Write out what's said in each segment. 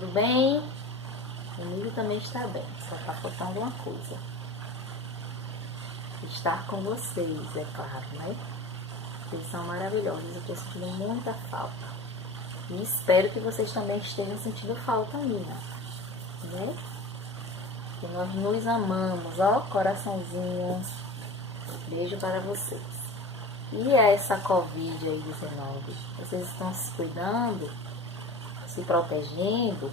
tudo bem? Comigo também está bem, só está faltando uma coisa. Estar com vocês, é claro, né? Vocês são maravilhosos, eu estou sentindo muita falta. E espero que vocês também estejam sentindo falta minha, né? Que nós nos amamos, ó, coraçãozinho. Beijo para vocês. E essa Covid aí, 19, vocês estão se cuidando, se protegendo,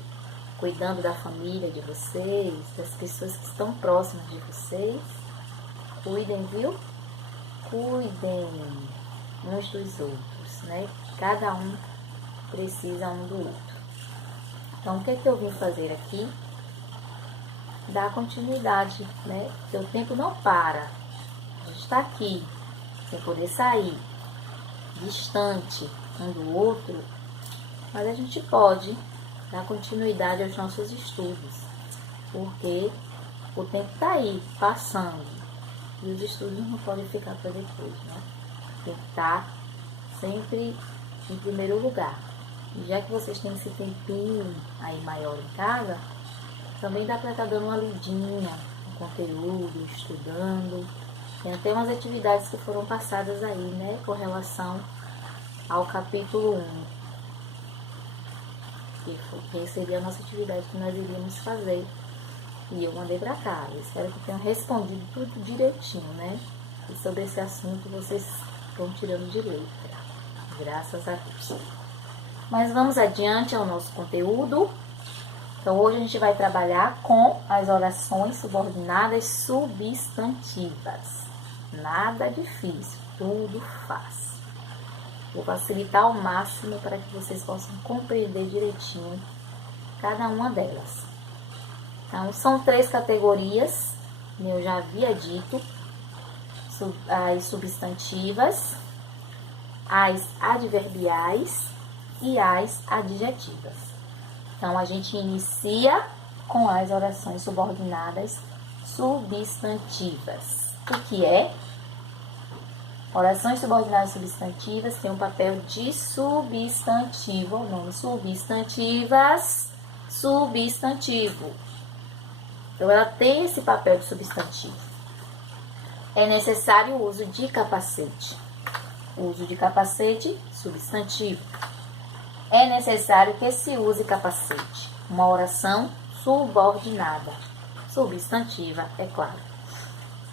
cuidando da família de vocês, das pessoas que estão próximas de vocês? Cuidem, viu? Cuidem uns dos outros, né? Cada um precisa um do outro. Então, o que é que eu vim fazer aqui? Dar continuidade, né? Porque o tempo não para. A gente está aqui, sem poder sair, distante um do outro, mas a gente pode dar continuidade aos nossos estudos, porque o tempo está aí, passando, e os estudos não podem ficar para depois, né? Tem que estar sempre em primeiro lugar. E já que vocês têm esse tempinho aí maior em casa, também dá para estar dando uma lidinha no conteúdo, estudando. Tem até umas atividades que foram passadas aí, né, com relação ao capítulo 1. Que seria a nossa atividade que nós iríamos fazer. E eu mandei para cá. Eu espero que tenham respondido tudo direitinho, né? E sobre esse assunto vocês estão tirando de letra. Graças a Deus. Mas vamos adiante ao nosso conteúdo. Então hoje a gente vai trabalhar com as orações subordinadas substantivas. Nada difícil, tudo fácil. Vou facilitar ao máximo para que vocês possam compreender direitinho cada uma delas. Então, são 3 categorias, como eu já havia dito: as substantivas, as adverbiais e as adjetivas. Então, a gente inicia com as orações subordinadas substantivas. O que é? Orações subordinadas substantivas têm um papel de substantivo, o nome substantivas, substantivo. Então, ela tem esse papel de substantivo. É necessário o uso de capacete. O uso de capacete, substantivo. É necessário que se use capacete. Uma oração subordinada, substantiva, é claro.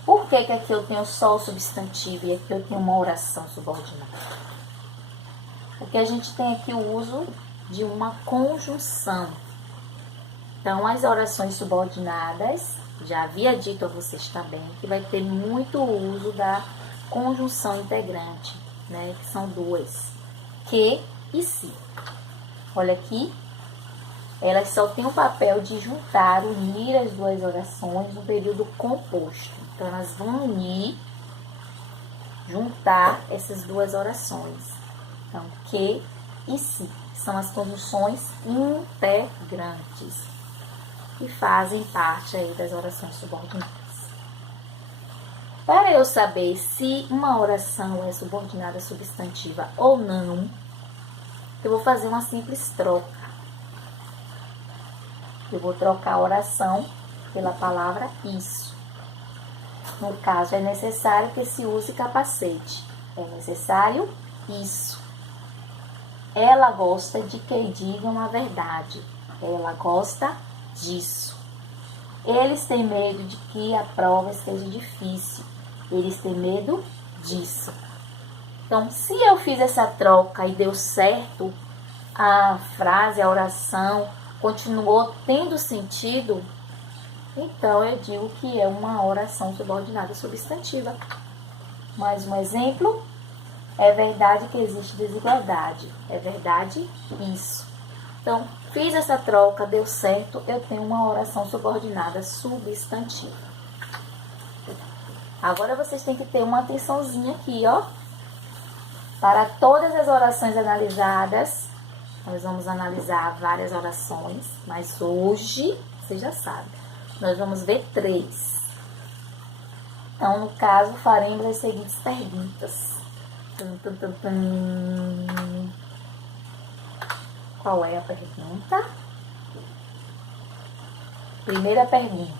Por que aqui eu tenho só o substantivo e aqui eu tenho uma oração subordinada? Porque a gente tem aqui o uso de uma conjunção. Então, as orações subordinadas, já havia dito a vocês também, que vai ter muito uso da conjunção integrante, né? Que são 2, que e se. Olha aqui, elas só têm o papel de juntar, unir as 2 orações no período composto. Então, elas vão unir, juntar essas 2 orações. Então, que e se são as conjunções integrantes que fazem parte aí das orações subordinadas. Para eu saber se uma oração é subordinada substantiva ou não, eu vou fazer uma simples troca. Eu vou trocar a oração pela palavra isso. No caso, é necessário que se use capacete. É necessário isso. Ela gosta de que digam a verdade. Ela gosta disso. Eles têm medo de que a prova esteja difícil. Eles têm medo disso. Então, se eu fiz essa troca e deu certo, a frase, a oração continuou tendo sentido, então eu digo que é uma oração subordinada substantiva. Mais um exemplo: é verdade que existe desigualdade. É verdade isso. Então, fiz essa troca, deu certo, eu tenho uma oração subordinada substantiva. Agora vocês têm que ter uma atençãozinha aqui, ó. Para todas as orações analisadas, nós vamos analisar várias orações, mas hoje, vocês já sabem, nós vamos ver 3. Então, no caso, faremos as seguintes perguntas. Qual é a pergunta? Primeira pergunta.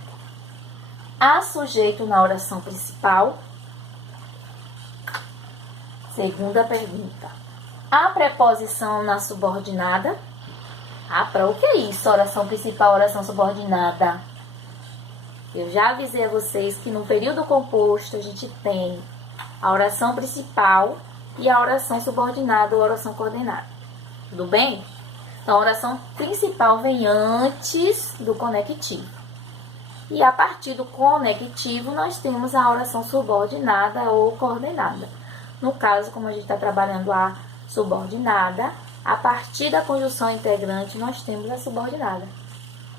Há sujeito na oração principal? Segunda pergunta. Há preposição na subordinada? Para o que é isso? Oração principal, oração subordinada. Eu já avisei a vocês que no período composto a gente tem a oração principal e a oração subordinada ou oração coordenada. Tudo bem? Então, a oração principal vem antes do conectivo. E a partir do conectivo, nós temos a oração subordinada ou coordenada. No caso, como a gente está trabalhando a subordinada, a partir da conjunção integrante, nós temos a subordinada.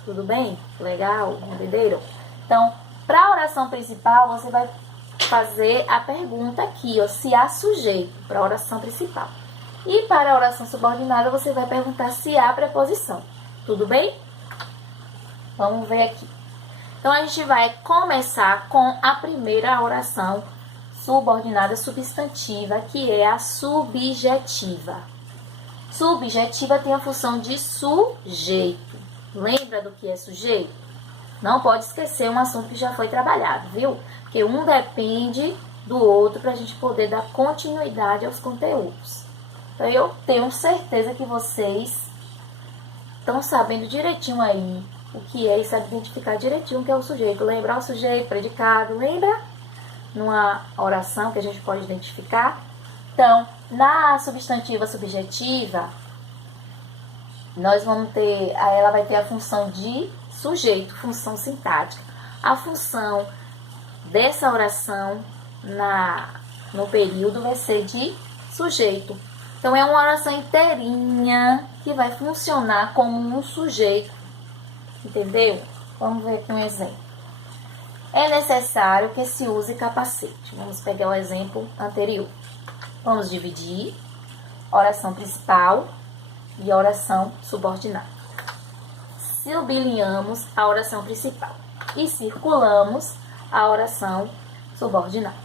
Tudo bem? Legal? Entenderam? Então, para a oração principal, você vai fazer a pergunta aqui, se há sujeito para a oração principal. E para a oração subordinada, você vai perguntar se há preposição. Tudo bem? Vamos ver aqui. Então, a gente vai começar com a primeira oração subordinada substantiva, que é a subjetiva. Subjetiva tem a função de sujeito. Lembra do que é sujeito? Não pode esquecer um assunto que já foi trabalhado, viu? Porque um depende do outro para a gente poder dar continuidade aos conteúdos. Então, eu tenho certeza que vocês estão sabendo direitinho aí o que é e sabem identificar direitinho o que é o sujeito. Lembrar o sujeito, predicado, lembra? Numa oração que a gente pode identificar. Então, na substantiva subjetiva, nós vamos ter, ela vai ter a função de sujeito, função sintática. A função dessa oração no período vai ser de sujeito. Então, é uma oração inteirinha que vai funcionar como um sujeito. Entendeu? Vamos ver aqui um exemplo. É necessário que se use capacete. Vamos pegar o exemplo anterior. Vamos dividir oração principal e oração subordinada. Sublinhamos a oração principal e circulamos a oração subordinada.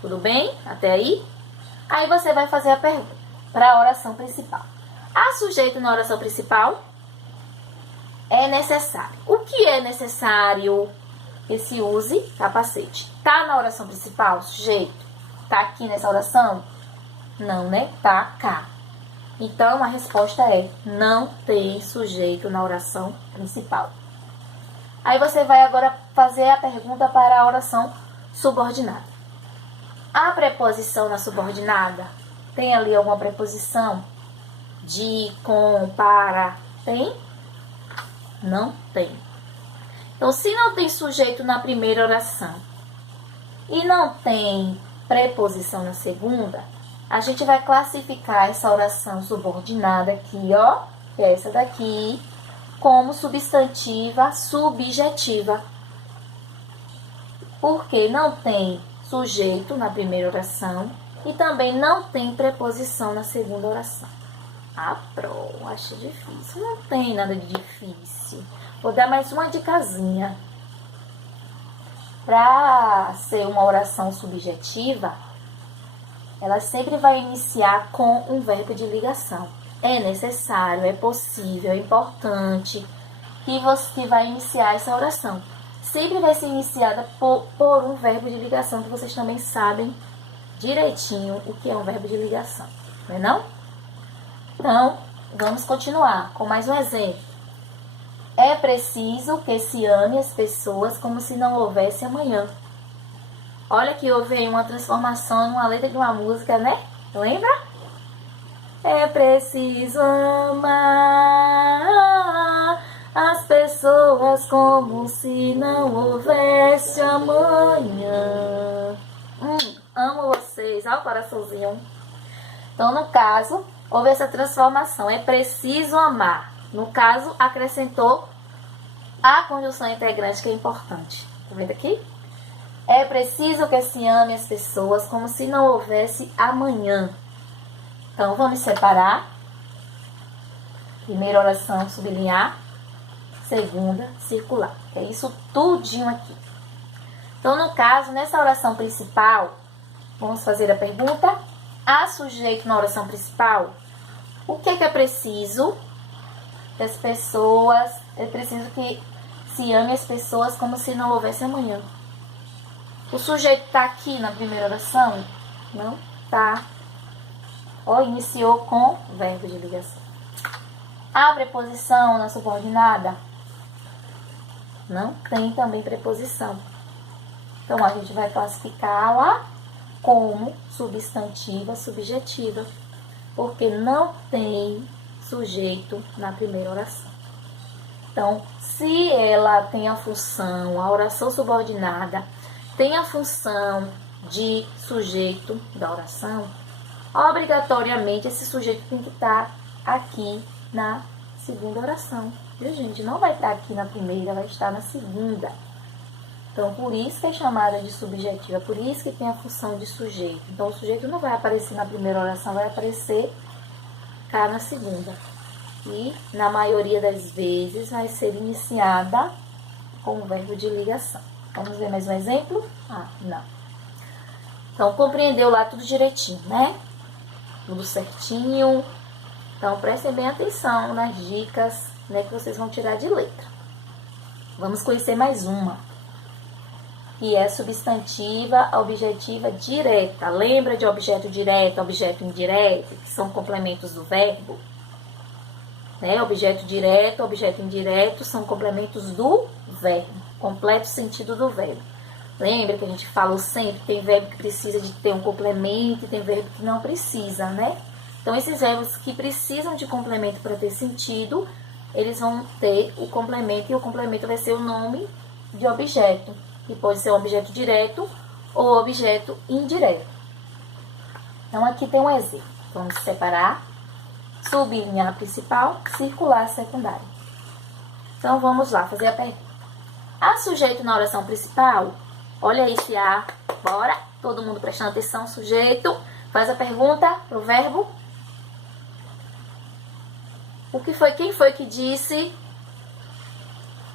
Tudo bem? Até aí? Aí você vai fazer a pergunta para a oração principal. Há sujeito na oração principal? É necessário. O que é necessário que se use capacete? Tá na oração principal, sujeito? Tá aqui nessa oração? Não, né? Tá cá. Então, a resposta é: não tem sujeito na oração principal. Aí você vai agora fazer a pergunta para a oração subordinada. A preposição na subordinada? Tem ali alguma preposição? De, com, para? Tem? Não tem. Então, se não tem sujeito na primeira oração e não tem preposição na segunda, a gente vai classificar essa oração subordinada aqui, ó, que é essa daqui, como substantiva subjetiva. Porque não tem sujeito na primeira oração e também não tem preposição na segunda oração. Acho difícil. Não tem nada de difícil. Vou dar mais uma dicasinha. Para ser uma oração subjetiva, ela sempre vai iniciar com um verbo de ligação. É necessário, é possível, é importante que você vai iniciar essa oração. Sempre vai ser iniciada por um verbo de ligação, que vocês também sabem direitinho o que é um verbo de ligação, não é não? Então, vamos continuar com mais um exemplo. É preciso que se ame as pessoas como se não houvesse amanhã. Olha que houve aí uma transformação numa letra de uma música, né? Lembra? É preciso amar as pessoas como se não houvesse amanhã. Amo vocês. Olha o coraçãozinho. Então, no caso, houve essa transformação. É preciso amar. No caso, acrescentou a conjunção integrante, que é importante. Tá vendo aqui? É preciso que se ame as pessoas como se não houvesse amanhã. Então, vamos separar. Primeira oração, sublinhar. Segunda, circular. É isso tudinho aqui. Então, no caso, nessa oração principal, vamos fazer a pergunta: há sujeito na oração principal? O que é preciso? As pessoas, é preciso que Se ame as pessoas como se não houvesse amanhã. O sujeito está aqui na primeira oração? Não tá. Ó, iniciou com verbo de ligação. A preposição na subordinada? Não tem também preposição. Então, a gente vai classificá-la como substantiva subjetiva, porque não tem sujeito na primeira oração. Então, se ela tem a função, a oração subordinada tem a função de sujeito da oração, obrigatoriamente esse sujeito tem que estar aqui na segunda oração. Viu, gente? Não vai estar aqui na primeira, vai estar na segunda. Então, por isso que é chamada de subjetiva, por isso que tem a função de sujeito. Então, o sujeito não vai aparecer na primeira oração, vai aparecer cá na segunda. E, na maioria das vezes, vai ser iniciada com o verbo de ligação. Vamos ver mais um exemplo? Não. Então, compreendeu lá tudo direitinho, né? Tudo certinho. Então, prestem bem atenção nas dicas, né, que vocês vão tirar de letra. Vamos conhecer mais uma, que é substantiva objetiva direta. Lembra de objeto direto, objeto indireto, que são complementos do verbo? Né? Objeto direto, objeto indireto são complementos do verbo, completo sentido do verbo. Lembra que a gente falou sempre, tem verbo que precisa de ter um complemento e tem verbo que não precisa, né? Então, esses verbos que precisam de complemento para ter sentido, eles vão ter o complemento, e o complemento vai ser o nome de objeto, que pode ser um objeto direto ou objeto indireto. Então, aqui tem um exemplo. Vamos separar, sublinhar a principal, circular a secundária. Então, vamos lá fazer a pergunta. Há sujeito na oração principal? Olha aí se há. Bora. Todo mundo prestando atenção. Sujeito. Faz a pergunta pro verbo. O que foi? Quem foi que disse?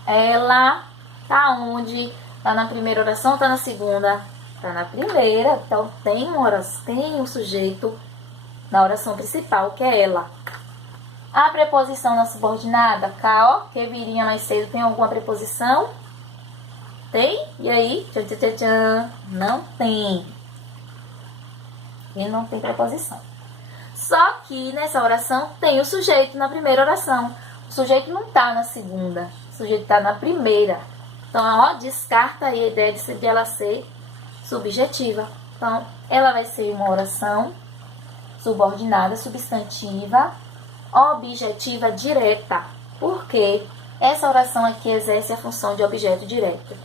Ela. Tá onde? Tá na primeira oração ou tá na segunda? Tá na primeira. Então, tem um sujeito na oração principal, que é ela. A preposição na subordinada, cá, ó, que viria mais cedo, tem alguma preposição? Tem? E aí? Tchan, tchan, tchan, tchan. Não tem. Ele não tem preposição. Só que nessa oração tem o sujeito na primeira oração. O sujeito não está na segunda. O sujeito está na primeira. Então, ó, descarta aí a ideia de ela ser subjetiva. Então, ela vai ser uma oração subordinada, substantiva, objetiva direta. Por quê? Essa oração aqui exerce a função de objeto direto.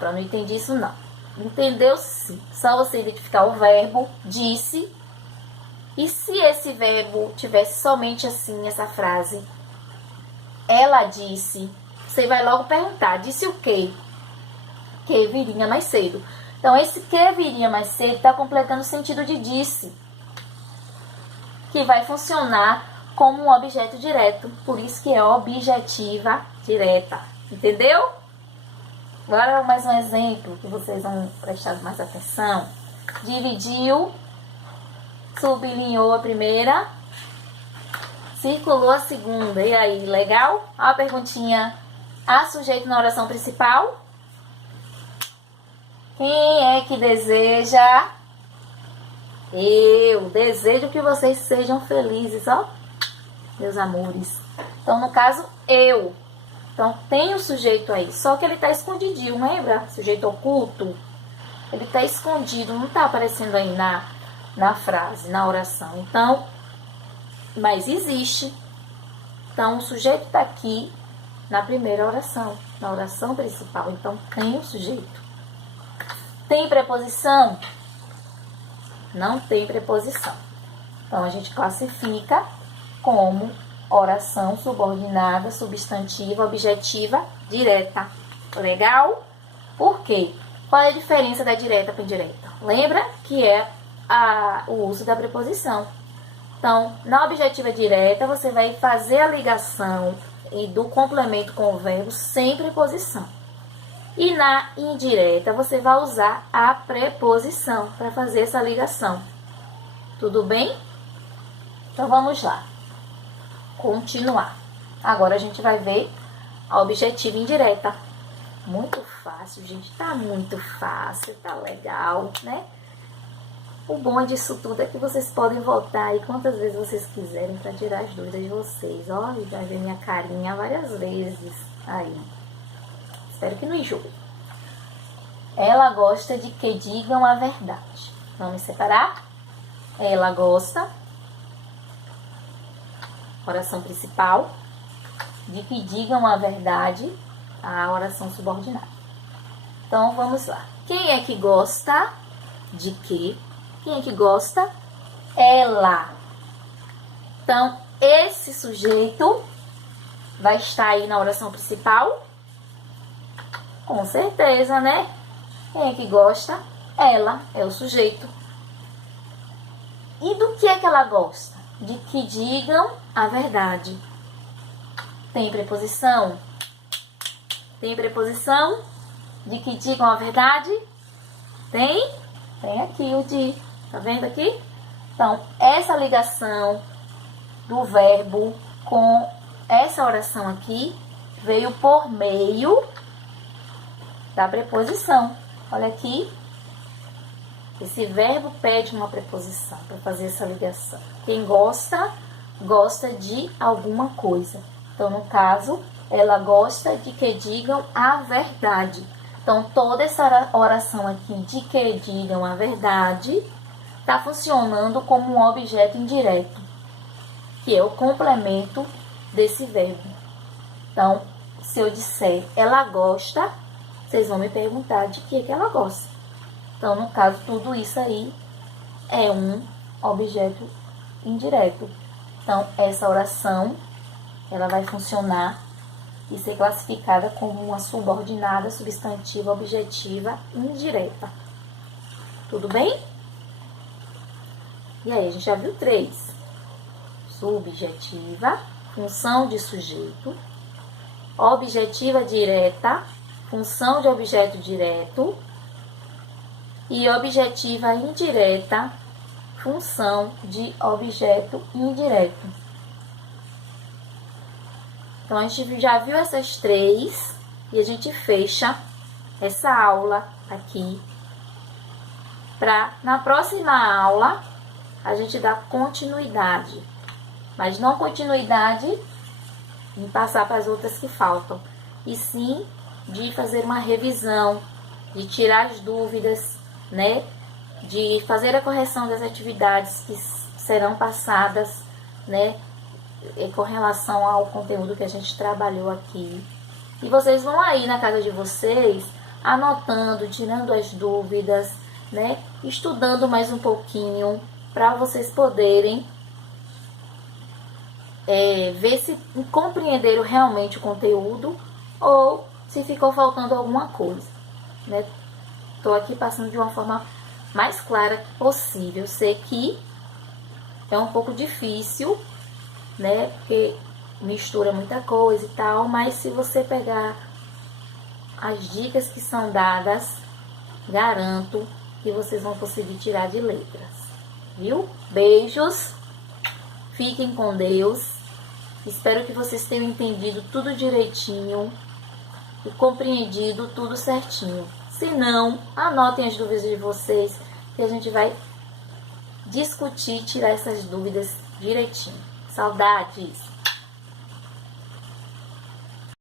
Para não entender isso, não. Entendeu? Sim. Só você identificar o verbo, disse. E se esse verbo tivesse somente assim, essa frase, ela disse, você vai logo perguntar, disse o quê? Que viria mais cedo. Então, esse que viria mais cedo está completando o sentido de disse, que vai funcionar como um objeto direto. Por isso que é objetiva direta. Entendeu? Agora, mais um exemplo que vocês vão prestar mais atenção. Dividiu, sublinhou a primeira, circulou a segunda. E aí, legal? Ó a perguntinha. Há sujeito na oração principal? Quem é que deseja? Eu desejo que vocês sejam felizes, ó, meus amores. Então, no caso, eu. Então, tem o sujeito aí, só que ele está escondidinho, lembra? Sujeito oculto. Ele está escondido, não está aparecendo aí na frase, na oração. Então, mas existe. Então, o sujeito está aqui na primeira oração, na oração principal. Então, tem o sujeito. Tem preposição? Não tem preposição. Então, a gente classifica como oração subordinada, substantiva, objetiva, direta. Legal? Por quê? Qual é a diferença da direta para indireta? Lembra que é o uso da preposição. Então, na objetiva direta, você vai fazer a ligação e do complemento com o verbo sem preposição. E na indireta, você vai usar a preposição para fazer essa ligação. Tudo bem? Então, vamos lá. Continuar. Agora, a gente vai ver a objetiva indireta. Muito fácil, gente. Tá muito fácil, tá legal, né? O bom disso tudo é que vocês podem voltar aí quantas vezes vocês quiserem para tirar as dúvidas de vocês. Ó, já vi minha carinha várias vezes aí. Espero que não enjoe. Ela gosta de que digam a verdade. Vamos separar? Ela gosta, oração principal, de que digam a verdade, a oração subordinada. Então, vamos lá. Quem é que gosta de quê? Quem é que gosta? Ela. Então, esse sujeito vai estar aí na oração principal? Com certeza, né? Quem é que gosta? Ela é o sujeito. E do que é que ela gosta? De que digam a verdade. Tem preposição? Tem preposição? De que digam a verdade? Tem? Tem aqui o de. Tá vendo aqui? Então, essa ligação do verbo com essa oração aqui veio por meio da preposição. Olha aqui. Esse verbo pede uma preposição para fazer essa ligação. Quem gosta, gosta de alguma coisa. Então, no caso, ela gosta de que digam a verdade. Então, toda essa oração aqui de que digam a verdade está funcionando como um objeto indireto, que é o complemento desse verbo. Então, se eu disser ela gosta, vocês vão me perguntar de que ela gosta. Então, no caso, tudo isso aí é um objeto indireto. Então, essa oração, ela vai funcionar e ser classificada como uma subordinada substantiva objetiva indireta. Tudo bem? E aí, a gente já viu 3. Subjetiva, função de sujeito. Objetiva direta, função de objeto direto. E objetiva indireta, função de objeto indireto. Então, a gente já viu essas 3 e a gente fecha essa aula aqui para, na próxima aula, a gente dar continuidade. Mas não continuidade em passar para as outras que faltam, e sim de fazer uma revisão, de tirar as dúvidas, né? De fazer a correção das atividades que serão passadas, né? Com relação ao conteúdo que a gente trabalhou aqui. E vocês vão aí na casa de vocês, anotando, tirando as dúvidas, né? Estudando mais um pouquinho, para vocês poderem ver se compreenderam realmente o conteúdo ou se ficou faltando alguma coisa, né? Estou aqui passando de uma forma mais clara possível. Sei que é um pouco difícil, né? Porque mistura muita coisa e tal, mas se você pegar as dicas que são dadas, garanto que vocês vão conseguir tirar de letras, viu? Beijos, fiquem com Deus. Espero que vocês tenham entendido tudo direitinho e compreendido tudo certinho. Se não, anotem as dúvidas de vocês, que a gente vai discutir, tirar essas dúvidas direitinho. Saudades!